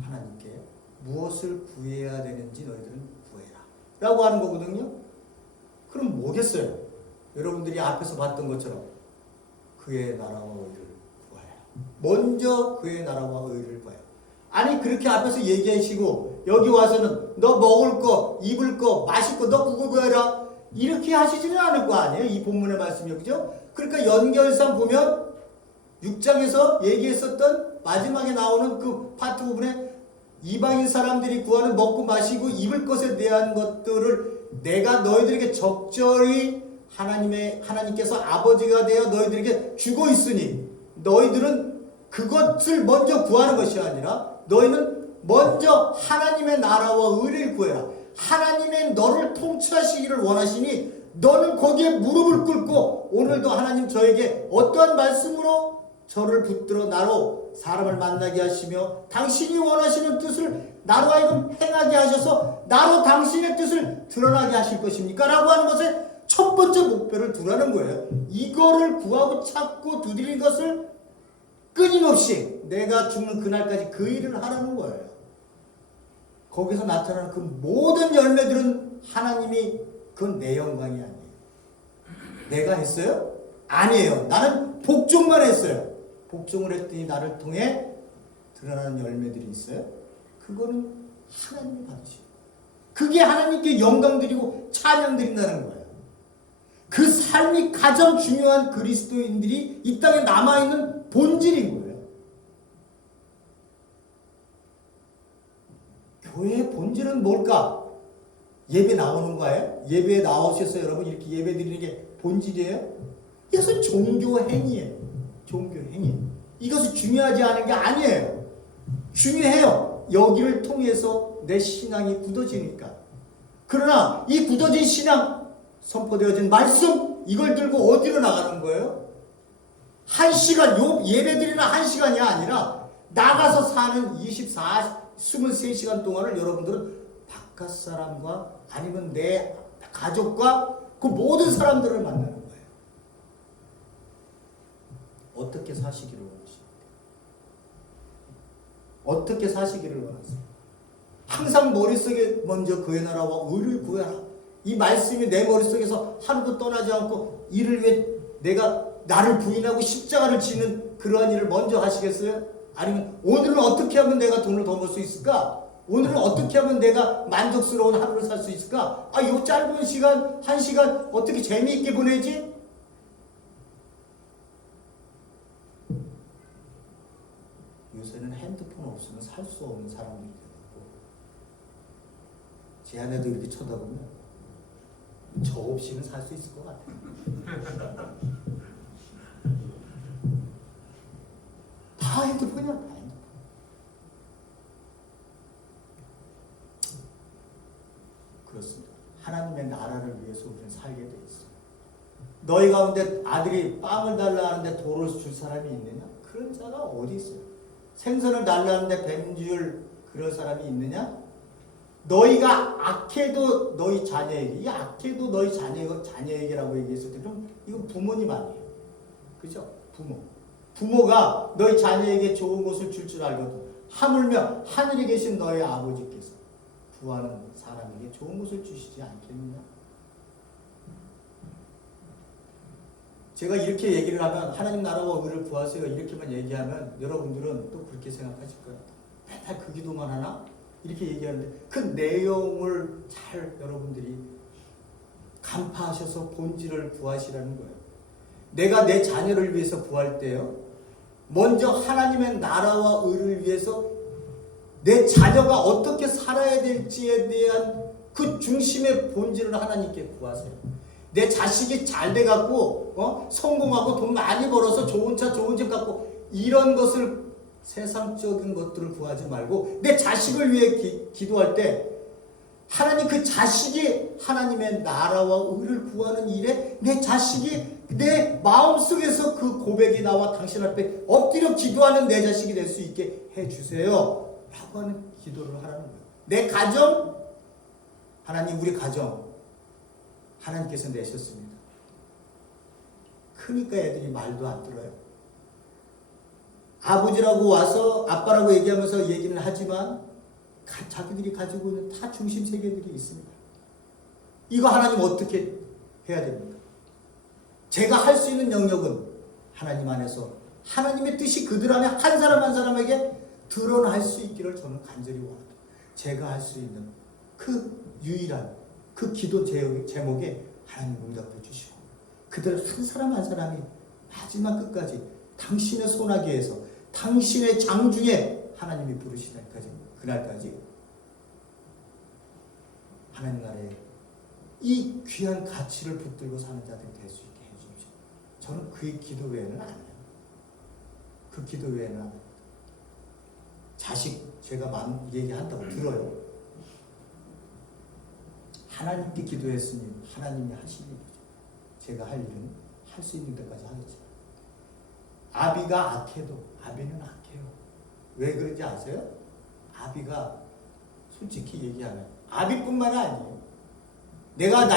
하나님께 무엇을 구해야 되는지 너희들은 구해라 라고 하는 거거든요. 그럼 뭐겠어요? 여러분들이 앞에서 봤던 것처럼 그의 나라와 의를 구하여라. 먼저 그의 나라와 의를 구하여라. 아니 그렇게 앞에서 얘기하시고 여기 와서는 너 먹을 거, 입을 거, 마실 거 너 그거 구해라 이렇게 하시지는 않을 거 아니에요. 이 본문의 말씀이요. 그죠? 그러니까 연결상 보면 6장에서 얘기했었던 마지막에 나오는 그 파트 부분에 이방인 사람들이 구하는 먹고 마시고 입을 것에 대한 것들을 내가 너희들에게 적절히 하나님께서 아버지가 되어 너희들에게 주고 있으니 너희들은 그것을 먼저 구하는 것이 아니라 너희는 먼저 하나님의 나라와 의를 구해라. 하나님의 너를 통치하시기를 원하시니 너는 거기에 무릎을 꿇고 오늘도 하나님 저에게 어떠한 말씀으로 저를 붙들어 나로 사람을 만나게 하시며 당신이 원하시는 뜻을 나로 하여금 행하게 하셔서 나로 당신의 뜻을 드러나게 하실 것입니까? 라고 하는 것에 첫 번째 목표를 두라는 거예요. 이거를 구하고 찾고 두드릴 것을 끊임없이 내가 죽는 그날까지 그 일을 하라는 거예요. 거기서 나타나는 그 모든 열매들은 하나님이 그건 내 영광이 아니에요. 내가 했어요? 아니에요. 나는 복종만 했어요. 복종을 했더니 나를 통해 드러나는 열매들이 있어요. 그거는 하나님이 받으시고 그게 하나님께 영광 드리고 찬양 드린다는 거예요. 그 삶이 가장 중요한 그리스도인들이 이 땅에 남아있는 본질인 거예요. 교회의 본질은 뭘까? 예배 나오는 거예요? 예배에 나오셔서 여러분 이렇게 예배 드리는 게 본질이에요? 이것은 종교 행위예요. 종교 행위. 이것은 중요하지 않은 게 아니에요. 중요해요. 여기를 통해서 내 신앙이 굳어지니까. 그러나 이 굳어진 신앙, 선포되어진 말씀, 이걸 들고 어디로 나가는 거예요? 1시간, 요 예배 드리는 1시간이 아니라 나가서 사는 23시간 동안을 여러분들은 바깥 사람과 아니면 내 가족과 그 모든 사람들을 만나는 거예요. 어떻게 사시기를 원하십니까? 어떻게 사시기를 원하세요? 항상 머릿속에 먼저 그의 나라와 의를 구하라. 이 말씀이 내 머릿속에서 하루도 떠나지 않고 이를 위해 내가 나를 부인하고 십자가를 지는 그러한 일을 먼저 하시겠어요? 아니면 오늘은 어떻게 하면 내가 돈을 더 벌 수 있을까? 오늘은 어떻게 하면 내가 만족스러운 하루를 살 수 있을까? 이 짧은 시간, 1시간 어떻게 재미있게 보내지? 요새는 핸드폰 없으면 살 수 없는 사람들이 되고 제 아내도 이렇게 쳐다보면 저 없이는 살 수 있을 것 같아요. 다 핸드폰이야, 다 핸드폰. 그렇습니다. 하나님의 나라를 위해서 우리는 살게 돼 있어요. 너희 가운데 아들이 빵을 달라 하는데 돌을 줄 사람이 있느냐? 그런 자가 어디 있어요? 생선을 달라 하는데 뱀 줄 그런 사람이 있느냐? 너희가 악해도 너희 자녀에게, 이 악해도 너희 자녀에게라고 얘기했을 때 좀 이건 부모님 아니에요. 그죠? 부모가 너희 자녀에게 좋은 것을 줄 줄 알거든. 하물며 하늘에 계신 너희 아버지께서 구하는 사람에게 좋은 것을 주시지 않겠느냐? 제가 이렇게 얘기를 하면 하나님 나라와 의를 구하세요 이렇게만 얘기하면 여러분들은 또 그렇게 생각하실 거예요. 맨날 그 기도만 하나? 이렇게 얘기하는데 그 내용을 잘 여러분들이 간파하셔서 본질을 구하시라는 거예요. 내가 내 자녀를 위해서 구할 때요, 먼저 하나님의 나라와 의를 위해서 내 자녀가 어떻게 살아야 될지에 대한 그 중심의 본질을 하나님께 구하세요. 내 자식이 잘 돼갖고 성공하고 돈 많이 벌어서 좋은 차 좋은 집 갖고 이런 것을, 세상적인 것들을 구하지 말고 내 자식을 위해 기도할 때 하나님, 그 자식이 하나님의 나라와 의를 구하는 일에 내 자식이 내 마음속에서 그 고백이 나와 당신 앞에 엎드려 기도하는 내 자식이 될 수 있게 해주세요 라고 하는 기도를 하라는 거예요. 내 가정, 하나님 우리 가정 하나님께서 내셨습니다. 크니까 애들이 말도 안 들어요. 아버지라고 와서 아빠라고 얘기하면서 얘기는 하지만 자기들이 가지고 있는 다 중심 세계들이 있습니다. 이거 하나님 어떻게 해야 됩니까? 제가 할 수 있는 영역은 하나님 안에서 하나님의 뜻이 그들 안에 한 사람 한 사람에게 드러날 수 있기를 저는 간절히 원합니다. 제가 할 수 있는 그 유일한 그 기도 제목에 하나님 응답해 주시고 그들 한 사람 한 사람이 마지막 끝까지 당신의 소나기에서 당신의 장중에 하나님이 부르시는 그날까지 하나님 나라에 이 귀한 가치를 붙들고 사는 자들이 될 수 있게 해주십시오. 저는 그 기도 외에는 안 해요. 그 기도 외에는 안 해요. 자식 제가 얘기한다고 들어요. 하나님께 기도했으니 하나님이 하시는 거죠. 제가 할 일은 할 수 있는 데까지 하겠죠. 아비가 악해도 아비는 악해요. 왜 그런지 아세요? 아비가 솔직히 얘기하면 아비뿐만이 아니에요. 내가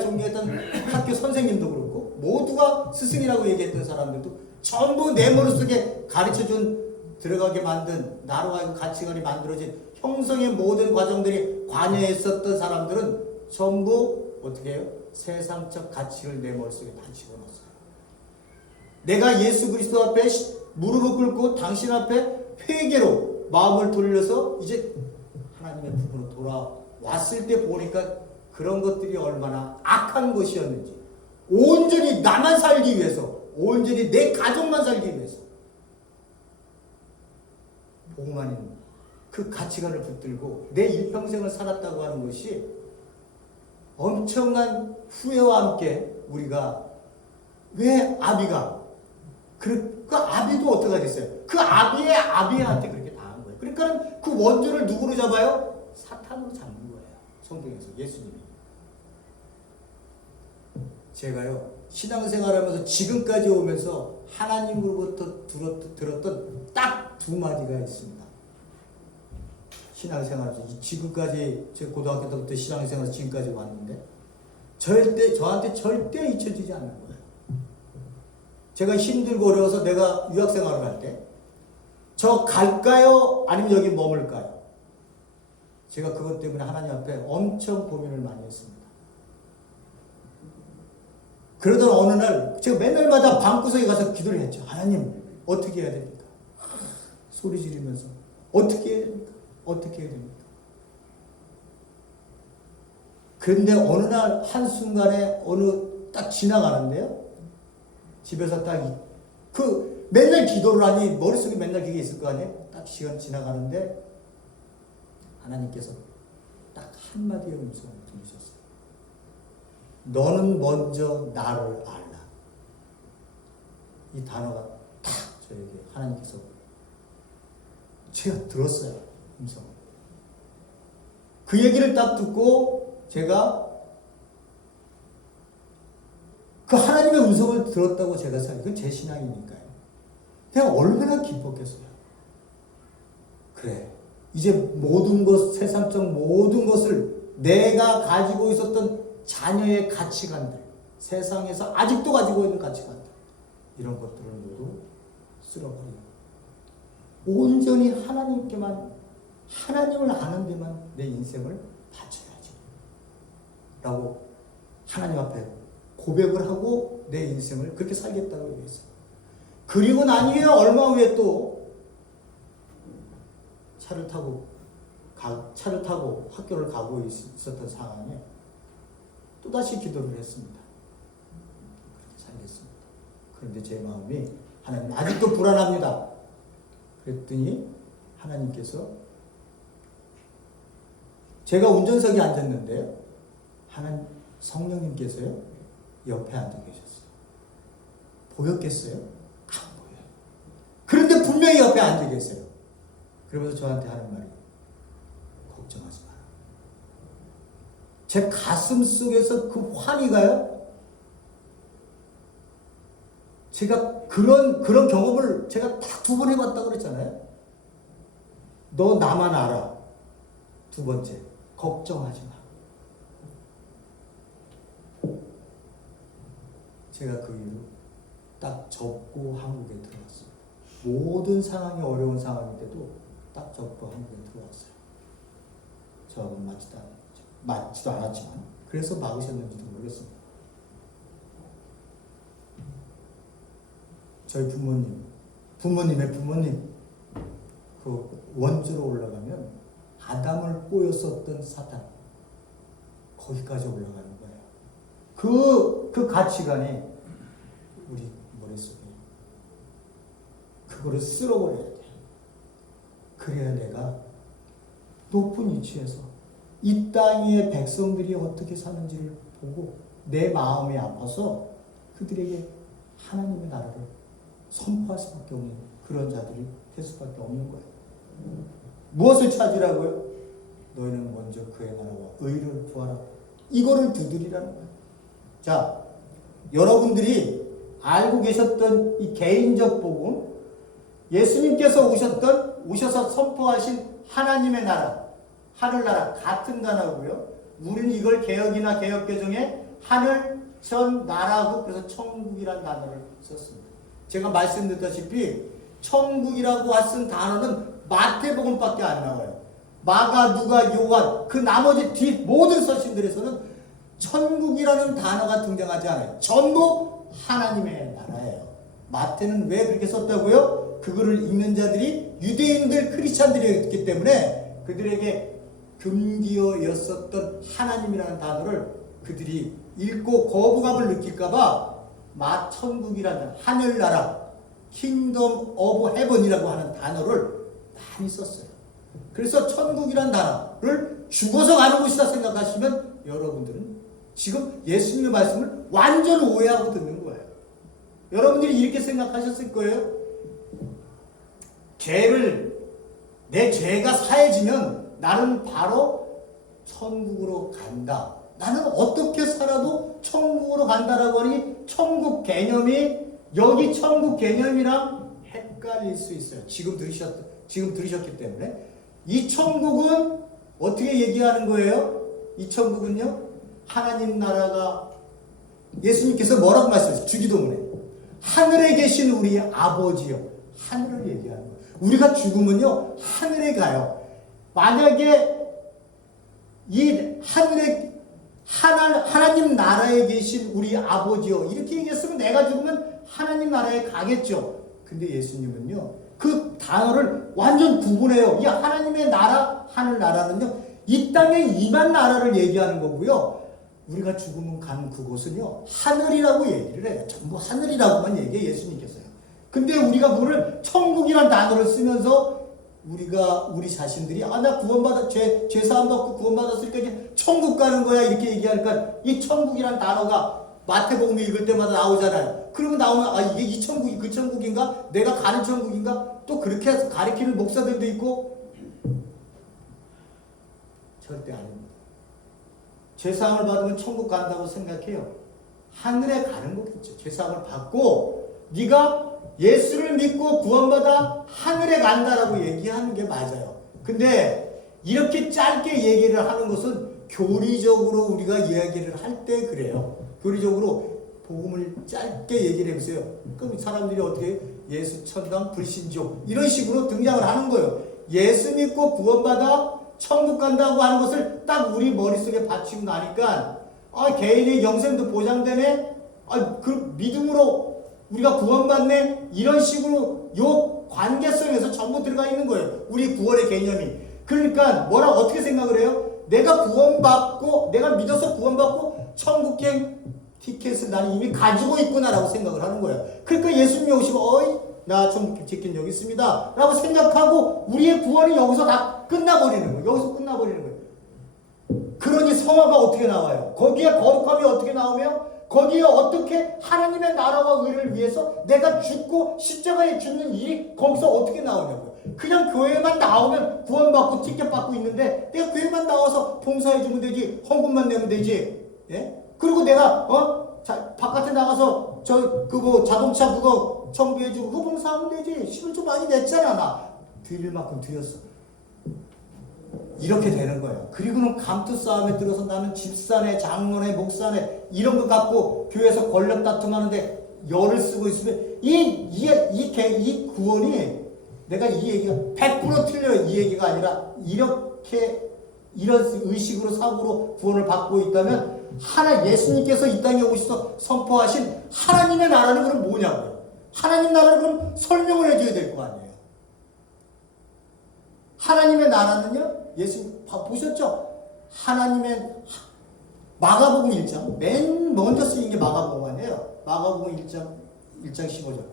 존경했던 학교 선생님도 그렇고 모두가 스승이라고 얘기했던 사람들도 전부 내 머릿속에 가르쳐준 들어가게 만든 나로 하여금 가치관이 만들어진 형성의 모든 과정들이 관여했었던 사람들은 전부 어떻게 해요? 세상적 가치를 내 머릿속에 다 집어넣었어요. 내가 예수 그리스도 앞에 무릎을 꿇고 당신 앞에 회개로 마음을 돌려서 이제 하나님의 부분으로 돌아왔을 때 보니까 그런 것들이 얼마나 악한 것이었는지, 온전히 나만 살기 위해서, 온전히 내 가족만 살기 위해서 복음 아닌 그 가치관을 붙들고 내 일평생을 살았다고 하는 것이 엄청난 후회와 함께 우리가 왜 아비가 그 아비도 어떻게 됐어요? 그 아비의 아비한테 그렇게 당한 거예요. 그러니까 그 원죄를 누구로 잡아요? 사탄으로 잡는 거예요. 성경에서 예수님이. 제가요 신앙생활하면서 지금까지 오면서 하나님으로부터 들었던 딱 두 마디가 있습니다. 신앙생활에서 지금까지 제 고등학교 때부터 신앙생활에서 지금까지 왔는데 저한테 절대 잊혀지지 않는 거예요. 제가 힘들고 어려워서 내가 유학생활을 갈 때 저 갈까요? 아니면 여기 머물까요? 제가 그것 때문에 하나님 앞에 엄청 고민을 많이 했습니다. 그러던 어느 날 제가 맨날마다 방구석에 가서 기도를 했죠. 하나님 어떻게 해야 됩니까? 소리 지르면서 어떻게 해야 됩니까? 어떻게 해야 됩니까? 그런데 어느 날 한순간에 딱 지나가는데요. 집에서 맨날 기도를 하니 머릿속에 맨날 그게 있을 거 아니에요? 딱 시간 지나가는데 하나님께서 딱 한마디의 음성을 들으셨어요. 너는 먼저 나를 알라. 이 단어가 딱 저에게 하나님께서 제가 들었어요. 음성을. 그 얘기를 딱 듣고 제가 그 하나님의 음성을 들었다고 제가 그건 제 신앙이니까요. 내가 얼마나 기뻤겠어요. 그래. 이제 모든 것, 세상적 모든 것을 내가 가지고 있었던 자녀의 가치관들, 세상에서 아직도 가지고 있는 가치관들, 이런 것들을 모두 쓸어버리고 온전히 하나님께만, 하나님을 아는 데만 내 인생을 바쳐야지 라고 하나님 앞에 고백을 하고 내 인생을 그렇게 살겠다고 얘기했어요. 그리고 난 후에 얼마 후에 또 차를 타고 학교를 가고 있었던 상황에 또다시 기도를 했습니다. 그렇게 살겠습니다. 그런데 제 마음이 하나님 아직도 불안합니다. 그랬더니 하나님께서 제가 운전석에 앉았는데요. 하나님 성령님께서요 옆에 앉아 계셨어요. 보였겠어요? 안 보여요. 그런데 분명히 옆에 앉아 계세요. 그러면서 저한테 하는 말이 걱정하지 마라. 제 가슴 속에서 그 환희가요. 제가 그런 경험을 제가 딱 2번 해봤다고 그랬잖아요. 너 나만 알아. 2번째, 걱정하지 마. 제가 그 이후로 딱 접고 한국에 들어왔어요. 모든 상황이 어려운 상황인데도 딱 접고 한국에 들어왔어요. 저하고는 맞지도 않았지만 그래서 막으셨는지도 모르겠습니다. 저희 부모님의 부모님 그 원주로 올라가면 아담을 꼬였었던 사탄 거기까지 올라가는 거예요. 그 가치관이 우리 머릿속에 그거를 쓸어버려야 돼요. 그래야 내가 높은 위치에서 이 땅 위의 백성들이 어떻게 사는지를 보고 내 마음이 아파서 그들에게 하나님의 나라를 선포할 수밖에 없는 그런 자들이 될 수밖에 없는 거예요. 무엇을 찾으라고요? 너희는 먼저 그의 나라와 의를 구하라. 이거를 두드리라는 거예요. 자, 여러분들이 알고 계셨던 이 개인적 복음, 예수님께서 오셔서 선포하신 하나님의 나라, 하늘나라 같은 단어고요. 우리는 이걸 개혁이나 개혁개정에 하늘 전 나라고 그래서 천국이라는 단어를 썼습니다. 제가 말씀드렸다시피 천국이라고 쓴 단어는 마태복음밖에 안 나와요. 마가, 누가, 요한 그 나머지 뒤 모든 서신들에서는 천국이라는 단어가 등장하지 않아요. 전부 하나님의 나라예요. 마태는 왜 그렇게 썼다고요? 그거를 읽는 자들이 유대인들 크리스찬들이었기 때문에 그들에게 금기어였었던 하나님이라는 단어를 그들이 읽고 거부감을 느낄까봐 천국이라는 하늘나라 킹덤 오브 헤븐이라고 하는 단어를 많이 썼어요. 그래서 천국이란 단어를 죽어서 가는 곳이다 생각하시면 여러분들은 지금 예수님의 말씀을 완전 오해하고 듣는 거예요. 여러분들이 이렇게 생각하셨을 거예요. 내 죄가 사해지면 나는 바로 천국으로 간다. 나는 어떻게 살아도 천국으로 간다라고 하니 천국 개념이 여기 천국 개념이랑 헷갈릴 수 있어요. 지금 들으셨기 때문에. 이 천국은 어떻게 얘기하는 거예요? 이 천국은요, 하나님 나라가 예수님께서 뭐라고 말씀하셨어요? 주기도문에 하늘에 계신 우리 아버지요. 하늘을 얘기하는 거예요. 우리가 죽으면요, 하늘에 가요. 만약에 이 하나님 나라에 계신 우리 아버지요, 이렇게 얘기했으면 내가 죽으면 하나님 나라에 가겠죠. 근데 예수님은요, 그 단어를 완전 구분해요. 이 하나님의 나라, 하늘 나라는요, 이 땅에 임한 나라를 얘기하는 거고요. 우리가 죽으면 가는 그곳은요, 하늘이라고 얘기를 해요. 전부 하늘이라고만 얘기해, 예수님께서요. 근데 우리가 그걸 천국이라는 단어를 쓰면서 우리 자신들이 나 구원받아 죄 사함 받고 구원받았으니까 이제 천국 가는 거야 이렇게 얘기하니까 이 천국이라는 단어가 마태복음 읽을 때마다 나오잖아요. 그러면 나오면 이게 이 천국이 그 천국인가? 내가 가는 천국인가? 또 그렇게 가리키는 목사들도 있고 절대 아닙니다. 죄사함을 받으면 천국 간다고 생각해요. 하늘에 가는 거겠죠. 죄사함을 받고 네가 예수를 믿고 구원받아 하늘에 간다라고 얘기하는 게 맞아요. 근데 이렇게 짧게 얘기를 하는 것은 교리적으로 우리가 이야기를 할 때 그래요. 교리적으로 복음을 짧게 얘기를 해보세요. 그럼 사람들이 어떻게 예수 천당 불신종 이런 식으로 등장을 하는 거예요. 예수 믿고 구원받아 천국 간다고 하는 것을 딱 우리 머릿속에 받치고 나니까 개인의 영생도 보장되네. 그 믿음으로 우리가 구원받네. 이런 식으로 요 관계성에서 전부 들어가 있는 거예요. 우리 구원의 개념이. 그러니까 어떻게 생각을 해요? 내가 구원받고 내가 믿어서 구원받고 천국행 티켓을 나는 이미 가지고 있구나라고 생각을 하는 거예요. 그러니까 예수님이 오시고 나 천국 티켓 여기 있습니다 라고 생각하고 우리의 구원이 여기서 다 끝나버리는 거예요. 여기서 끝나버리는 거예요. 그러니 성화가 어떻게 나와요? 거기에 거룩함이 어떻게 나오며 거기에 어떻게 하나님의 나라와 의를 위해서 내가 죽고 십자가에 죽는 일이 거기서 어떻게 나오냐고요. 그냥 교회만 나오면 구원받고 티켓 받고 있는데 내가 교회만 나와서 봉사해주면 되지, 헌금만 내면 되지. 예? 그리고 내가 바깥에 나가서 자동차 그거 정비해주고 그거 봉사하면 되지. 11조 많이 냈잖아. 나 드릴 만큼 드렸어. 이렇게 되는 거예요. 그리고는 감투 싸움에 들어서 나는 집사네, 장로네, 목사네 이런 거 갖고 교회에서 권력 다툼하는데 열을 쓰고 있으면 이 구원이 내가 이 얘기가 100% 틀려요. 이 얘기가 아니라 이런 의식으로 사고로 구원을 받고 있다면 예수님께서 이 땅에 오셔서 선포하신 하나님의 나라는 그럼 뭐냐고요. 하나님 나라는 그럼 설명을 해줘야 될 거 아니에요. 하나님의 나라는요, 예수님 보셨죠? 하나님의 마가복음 1장 맨 먼저 쓰인 게 마가복음 아니에요. 마가복음 1장 15절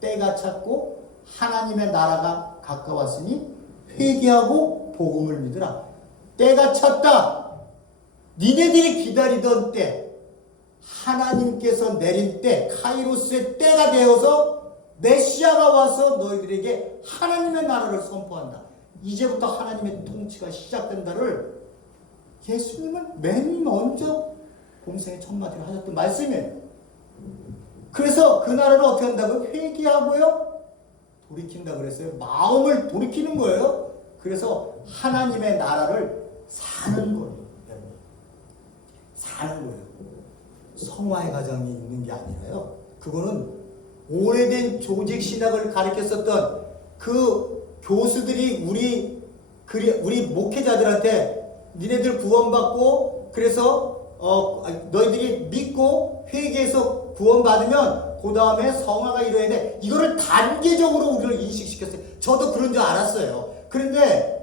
때가 찼고 하나님의 나라가 가까웠으니 회개하고 복음을 믿으라. 때가 찼다. 니네들이 기다리던 때 하나님께서 내린 때 카이로스의 때가 되어서 메시아가 와서 너희들에게 하나님의 나라를 선포한다. 이제부터 하나님의 통치가 시작된다를 예수님은 맨 먼저 공생의 첫 마디로 하셨던 말씀이에요. 그래서 그 나라를 어떻게 한다고요? 회개하고요. 돌이킨다고 그랬어요. 마음을 돌이키는 거예요. 그래서 하나님의 나라를 사는 거예요. 사는 거예요. 성화의 과정이 있는 게 아니라요. 그거는 오래된 조직 신학을 가르쳤었던 그 교수들이 우리 목회자들한테 니네들 구원받고 그래서 너희들이 믿고 회개해서 구원받으면 그 다음에 성화가 이루어야 돼. 이거를 단계적으로 우리를 인식시켰어요. 저도 그런 줄 알았어요. 그런데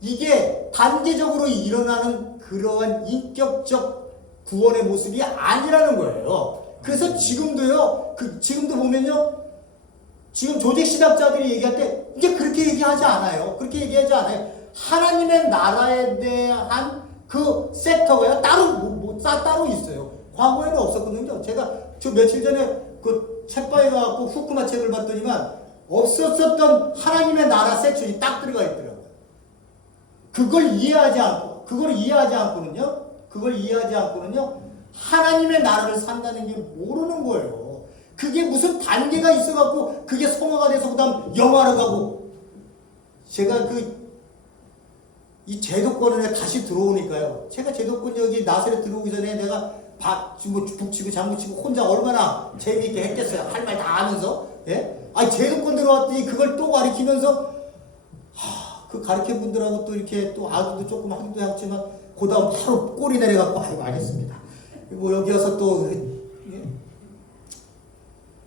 이게 단계적으로 일어나는 그러한 인격적 구원의 모습이 아니라는 거예요. 그래서 지금도 보면요. 지금 조직 신학자들이 얘기할 때 이제 그렇게 얘기하지 않아요. 그렇게 얘기하지 않아요. 하나님의 나라에 대한 그 섹터가 따로 있어요. 과거에는 없었거든요. 제가 저 며칠 전에 그 책방에 가갖고 후쿠마 책을 봤더니만 없었었던 하나님의 나라 섹션이 딱 들어가 있더라고요. 그걸 이해하지 않고는요, 하나님의 나라를 산다는 게 모르는 거예요. 그게 무슨 단계가 있어갖고, 그게 성화가 돼서 그 다음 영화로 가고, 제가 이 제도권에 다시 들어오니까요. 제가 제도권 여기 나사렛 들어오기 전에 내가 북치고 장구치고 혼자 얼마나 재미있게 했겠어요. 할 말 다 하면서. 예? 아니, 제도권 들어왔더니 그걸 또 가르치면서, 그 가르친 분들하고 또 이렇게 또 아들도 조금 하기도 했지만, 그 다음 바로 꼬리 내려갖고, 아이고, 알겠습니다. 뭐 여기 와서 또, 예?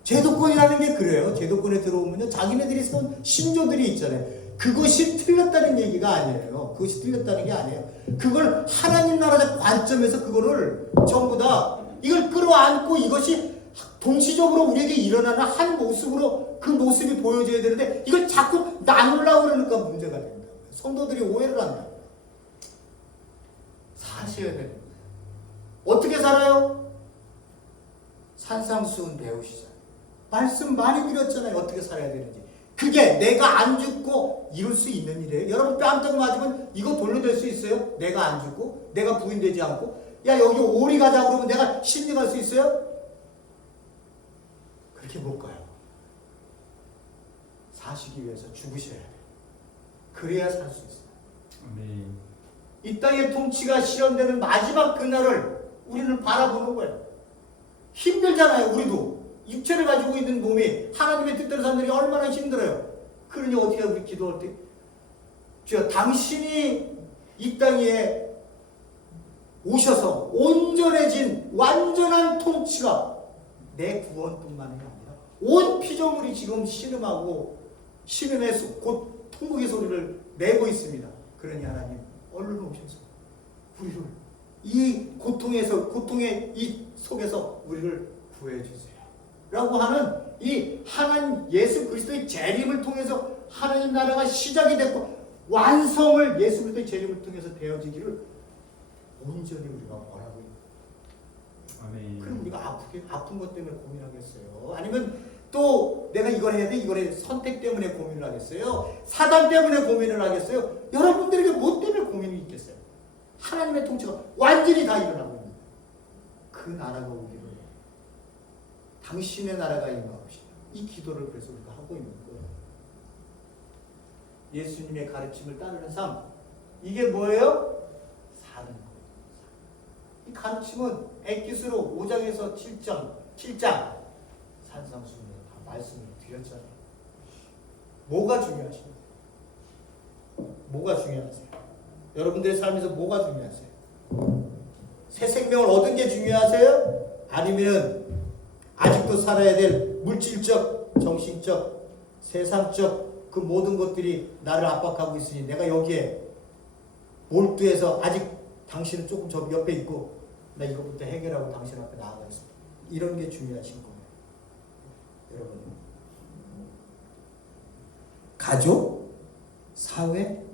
제도권이라는 게 그래요. 제도권에 들어오면요. 자기네들이 세운 신조들이 있잖아요. 그것이 틀렸다는 얘기가 아니에요. 그것이 틀렸다는 게 아니에요. 그걸 하나님 나라적 관점에서 그거를 전부 다 이걸 끌어안고 이것이 동시적으로 우리에게 일어나는 한 모습으로 그 모습이 보여져야 되는데 이걸 자꾸 나누려고 그러니까 문제가 됩니다. 성도들이 오해를 한다. 사셔야 됩니다. 어떻게 살아요? 산상수훈 배우시잖아요. 말씀 많이 드렸잖아요. 어떻게 살아야 되는지. 그게 내가 안 죽고 이룰 수 있는 일이에요. 여러분 뺨떡 맞으면 이거 돌려댈 수 있어요? 내가 안 죽고 내가 부인되지 않고 야 여기 오리 가자 그러면 내가 심리할 수 있어요? 그렇게 못 가요. 사시기 위해서 죽으셔야 돼요. 그래야 살 수 있어요. 네. 이 땅의 통치가 실현되는 마지막 그날을 우리는 바라보는 거예요. 힘들잖아요. 우리도. 육체를 가지고 있는 몸이 하나님의 뜻대로 사는 일이 얼마나 힘들어요. 그러니 어떻게 우리 기도할 때 주여 당신이 이 땅에 오셔서 온전해진 완전한 통치가 내 구원뿐만이 아니라 온 피조물이 지금 신음해서 곧 통곡의 소리를 내고 있습니다. 그러니 하나님 얼른 오셔서 우리를 이 고통의 이 속에서 우리를 구해주세요. 라고 하는 이 하나님 예수 그리스도의 재림을 통해서 하나님 나라가 시작이 됐고 완성을 예수 그리스도의 재림을 통해서 되어지기를 온전히 우리가 원하고 있는. 아멘. 그럼 우리가 아픈 것 때문에 고민하겠어요? 아니면 또 내가 이걸 해야 돼, 이걸 해야 돼, 선택 때문에 고민을 하겠어요? 사단 때문에 고민을 하겠어요? 여러분들에게 뭐 때문에 고민이 있겠어요? 하나님의 통치가 완전히 다 일어나고 있는 그 나라가 오기를 당신의 나라가 임하옵시다. 이 기도를 그래서 우리가 하고 있는 거예요. 예수님의 가르침을 따르는 삶. 이게 뭐예요? 사는 거예요. 이 가르침은 엑기스로 5장에서 7장 산상수훈에 다 말씀을 드렸잖아요. 뭐가 중요하십니까? 뭐가 중요하세요? 여러분들의 삶에서 뭐가 중요하세요? 새 생명을 얻은 게 중요하세요? 아니면 아직도 살아야 될 물질적, 정신적, 세상적 그 모든 것들이 나를 압박하고 있으니 내가 여기에 몰두해서 아직 당신은 조금 저 옆에 있고 나 이것부터 해결하고 당신 앞에 나아가겠습니다. 이런 게 중요하신 거예요. 여러분, 가족, 사회,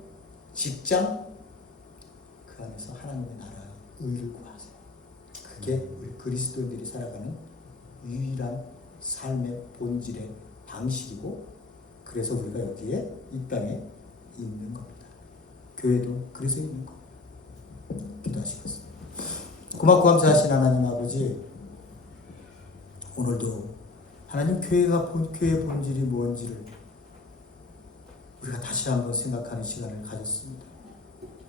직장 그 안에서 하나님의 나라 의를 구하세요. 그게 우리 그리스도인들이 살아가는 유일한 삶의 본질의 방식이고 그래서 우리가 여기에 이 땅에 있는 겁니다. 교회도 그래서 있는 겁니다. 기도하시겠습니다. 고맙고 감사하신 하나님 아버지, 오늘도 하나님 교회의 본질이 뭔지를 우리가 다시 한번 생각하는 시간을 가졌습니다.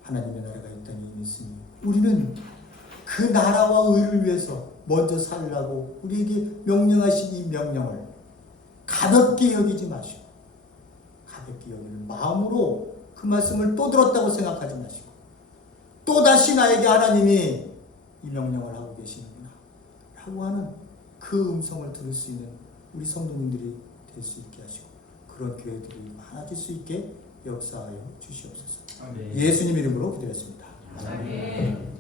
하나님의 나라가 이 땅에 있으니 우리는 그 나라와 의를 위해서 먼저 살라고 우리에게 명령하신 이 명령을 가볍게 여기지 마시고 가볍게 여기는 마음으로 그 말씀을 또 들었다고 생각하지 마시고 또 다시 나에게 하나님이 이 명령을 하고 계시는구나 라고 하는 그 음성을 들을 수 있는 우리 성도님들이 될 수 있게 하시고 그런 교회들이 많아질 수 있게 역사하여 주시옵소서. 아멘. 예수님 이름으로 기도했습니다. 아멘.